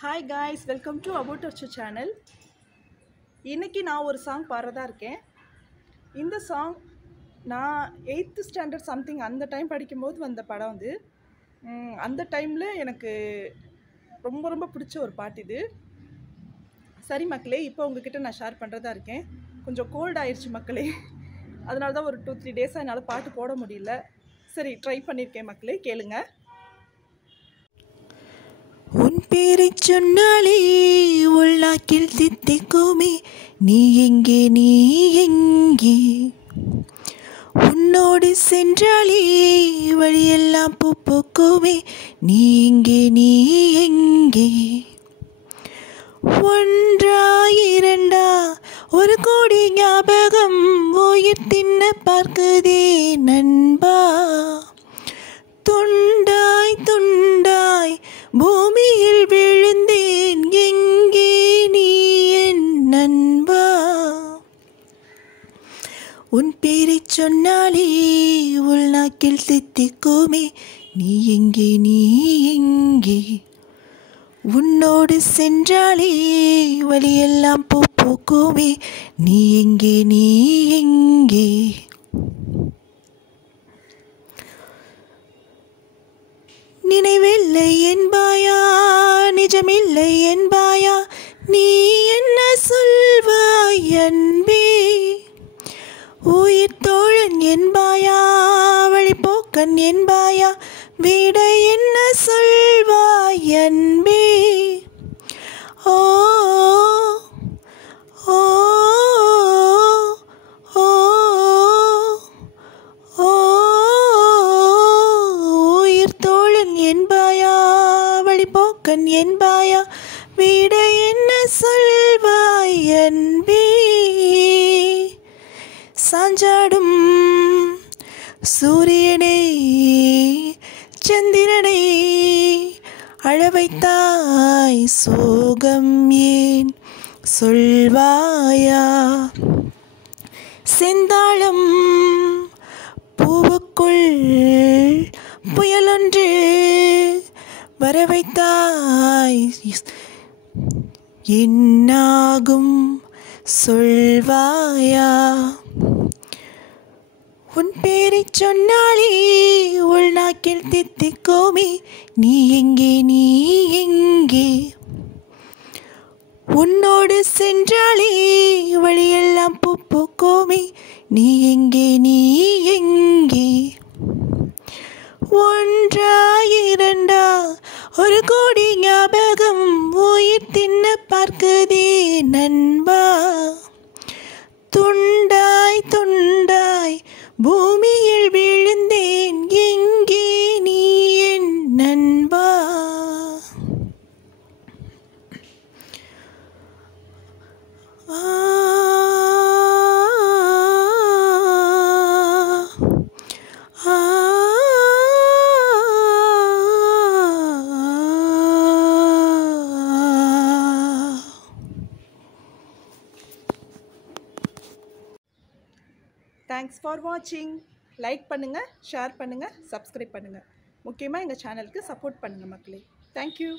Hi guys, welcome to about அச்சு channel. இன்றைக்கி நான் ஒரு சாங் பாடுறதா இருக்கேன். இந்த சாங் நான் 8th ஸ்டாண்டர்ட் சம்திங் அந்த டைம் படிக்கும்போது வந்த படம் அது. அந்த டைமில் எனக்கு ரொம்ப பிடிச்ச ஒரு பாட்டு இது. சரி மக்களே, இப்போ உங்ககிட்ட நான் ஷேர் பண்ணுறதா இருக்கேன். கொஞ்சம் கோல்ட் ஆயிடுச்சு மக்களே, அதனால தான் ஒரு 2-3 டேஸாக என்னால் பாட்டு போட முடியல. சரி, ட்ரை பண்ணியிருக்கேன் மக்களே, கேளுங்க. உன் பேரை சொன்னாலே உள்நாக்கில் தித்திக்குமே, நீ எங்கே நீ எங்கே? உன்னோடு சென்றாலே வழியெல்லாம் பூ பூக்குமே, நீ எங்கே நீ எங்கே? ஒன்றா இரண்டா ஒரு கோடி ஞாபகம் உயிர் தின்ன பார்க்குதே நண்பா. துண்டாய் துண்டாய் பூமியில் விழுந்தேன், எங்கே நீ என் நண்பா? உன் பேரை சொன்னாலே உள்நாக்கில் தித்திக்குமே, நீ எங்கே நீ எங்கே? உன்னோடு சென்றாலே வழியெல்லாம் பூ பூக்குமே, நீ எங்கே நீ எங்கே? நினைவில்லை என்பாயா, நிஜமில்லை என்பாயா, நீ என்ன சொல்வாய் அன்பே? உயிர் தோழன் என்பாயா, வழிபோக்கன் என்பாயா, விட என்ன சொல்வாய் அன்பே? ஓ ஓ ஓ ஓ உயிர் தோழன் என்பாயா, வழிபோக்கன் என்பாயா, விட என்ன சொல்வாய் அன்பே? சாஞ்சாடும் சூரியனே சந்திரனே அழவைத்தாய், சோகம் ஏன் சொல்வாயா? செந்தாளம் பூவுக்குள் புயலொன்று வரவைத்தாய், என்னாகும் சொல்வாயா? உன் பேரை சொன்னாலே உள்நாக்கில் தித்திக்குமே, நீ எங்கே நீ எங்கே? உன்னோடு சென்றாலே வழியெல்லாம் பூ பூக்குமே, நீ எங்கே நீ எங்கே? ஒன்றா இரண்டா ஒரு கோடி ஞாபகம் உயிர் தின்ன பார்க்குதே நண்பா. துண்டாய் துண்டாய் பூமியில் விழுந்தேன், எங்கே நீ என் நண்பா? தேங்க்ஸ் ஃபார் வாட்சிங். லைக் பண்ணுங்கள், ஷேர் பண்ணுங்கள், சப்ஸ்கிரைப் பண்ணுங்கள். முக்கியமாக எங்கள் சேனலுக்கு சப்போர்ட் பண்ணுங்கள் மக்களே. தேங்க்யூ.